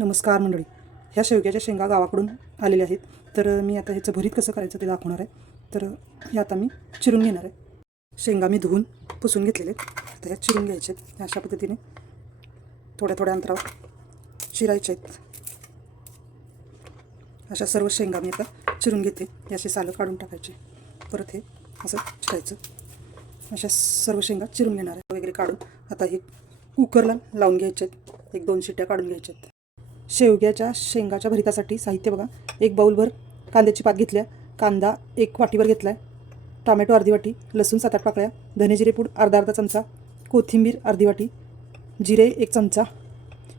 नमस्कार मंडळी. ह्या शेवग्याच्या शेंगा गावाकडून आलेल्या आहेत. तर मी आता ह्याचं भरीत कसं करायचं ते दाखवणार आहे. तर हे आता मी चिरून घेणार आहे. शेंगा मी धुवून पुसून घेतलेले आहेत. आता ह्या चिरून घ्यायचे आहेत. अशा पद्धतीने थोड्या थोड्या अंतरावर चिरायच्या आहेत. अशा सर्व शेंगा मी आता चिरून घेते. याचे सालं काढून टाकायचे. परत हे असं चिरायचं. अशा सर्व शेंगा चिरून घेणार आहे. वगैरे काढून आता हे कुकरला लावून घ्यायचे आहेत. एक दोन शिट्ट्या काढून घ्यायच्या आहेत. शेवग्याच्या शेंगाच्या भरितासाठी साहित्य बघा. एक बाऊलभर कांद्याची पात घेतल्या. कांदा एक वाटीवर घेतला आहे टॉमॅटो अर्धी वाटी लसूण सात आठ पाकळ्या धनेजिरे पूड अर्धा अर्धा चमचा कोथिंबीर अर्धी वाटी जिरे एक चमचा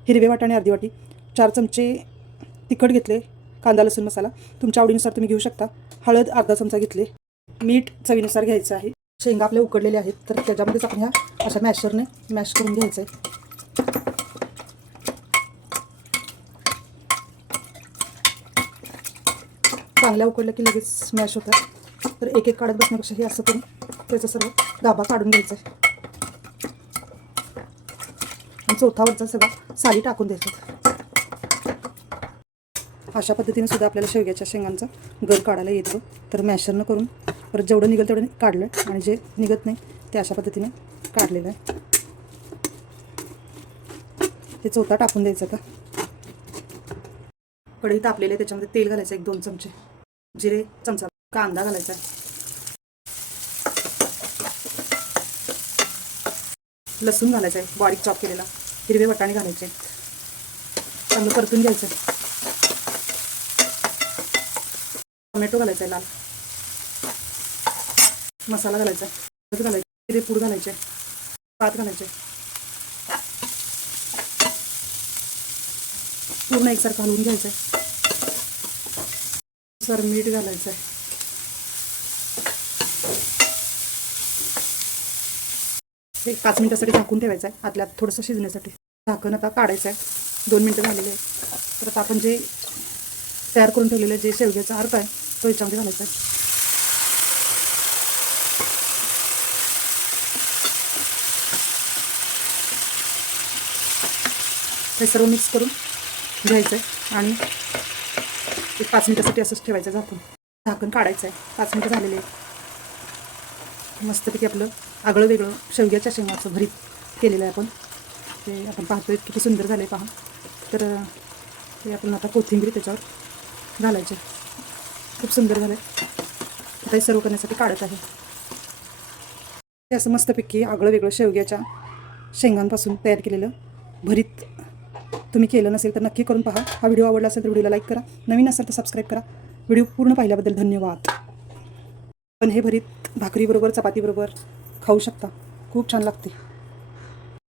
हिरवे वाटाणे अर्धी वाटी चार चमचे तिखट घेतले कांदा लसूण मसाला. तुमच्या आवडीनुसार तुम्ही घेऊ शकता. हळद अर्धा चमचा घेतले. मीठ चवीनुसार घ्यायचं आहे. शेंगा आपल्या उकडलेल्या आहेत तर त्याच्यामध्येच आपण ह्या अशा मॅशरने मॅश करून घ्यायचं आहे चांगल्या उकडल्या की लगेच स्मॅश होतात तर एक एक काढत बसण्यापेक्षा हे असं करून त्याचं सर्व गाभा काढून घ्यायचा आहे. आणि चौथावरचा सगळा साली टाकून द्यायचा अशा पद्धतीने सुद्धा आपल्याला शेवग्याच्या शेंगांचा गर काढायला येतो. तर मॅशरनं करून परत जेवढं निघेल तेवढं काढलं आणि जे निघत नाही ते अशा पद्धतीने काढलेलं आहे. ते चौथा टाकून द्यायचं का? कढई तापलेली आहे त्याच्यामध्ये तेल घालायचं एक दोन चमचे. जिरे चमचा कांदा घालायचा आहे लसूण घालायचं आहे बारीक चॉप केलेला. हिरवे वटाणे घालायचे. चांगलं परतून घ्यायचं. आहे टोमॅटो घालायचा आहे लाल. मसाला घालायचा. आहे हळद घालायची जिरे पूड घालायचे. भात घालायचे. पूर्ण एकसारखं हलवून घ्यायचं आहे सर मीठ घालायचं आहे. एक पाच मिनिटासाठी झाकून ठेवायचं आहे. आतल्यात थोडंसं शिजण्यासाठी. झाकण आता काढायचं आहे. दोन मिनटं झालेली आहे तर आता आपण जे तयार करून ठेवलेलं जे शेवग्याचा अर्थ आहे तो याच्यामध्ये घालायचा आहे. हे सर्व मिक्स करून घ्यायचं आहे. आणि एक पाच मिनिटासाठी असंच ठेवायचं झाकून. झाकण काढायचं आहे. पाच मिनटं झालेले आहे मस्तपैकी आपलं आगळं वेगळं शेवग्याच्या शेंगाचं भरीत केलेलं आहे आपण. ते आपण पाहतोय किती सुंदर झालं आहे पहा. तर ते आपण आता कोथिंबीर त्याच्यावर घालायचे. खूप सुंदर झालं आहे आता हे सर्व करण्यासाठी काढत आहे. ते असं मस्तपैकी आगळं वेगळं शेवग्याच्या शेंगांपासून तयार केलेलं भरीत तुम्ही केलं नसेल तर नक्की करून पहा. हा व्हिडिओ आवडला असेल तर व्हिडिओला लाईक करा. नवीन असेल तर सबस्क्राईब करा. व्हिडिओ पूर्ण पाहिल्याबद्दल धन्यवाद. पण हे भरीत भाकरीबरोबर चपातीबरोबर खाऊ शकता. खूप छान लागते.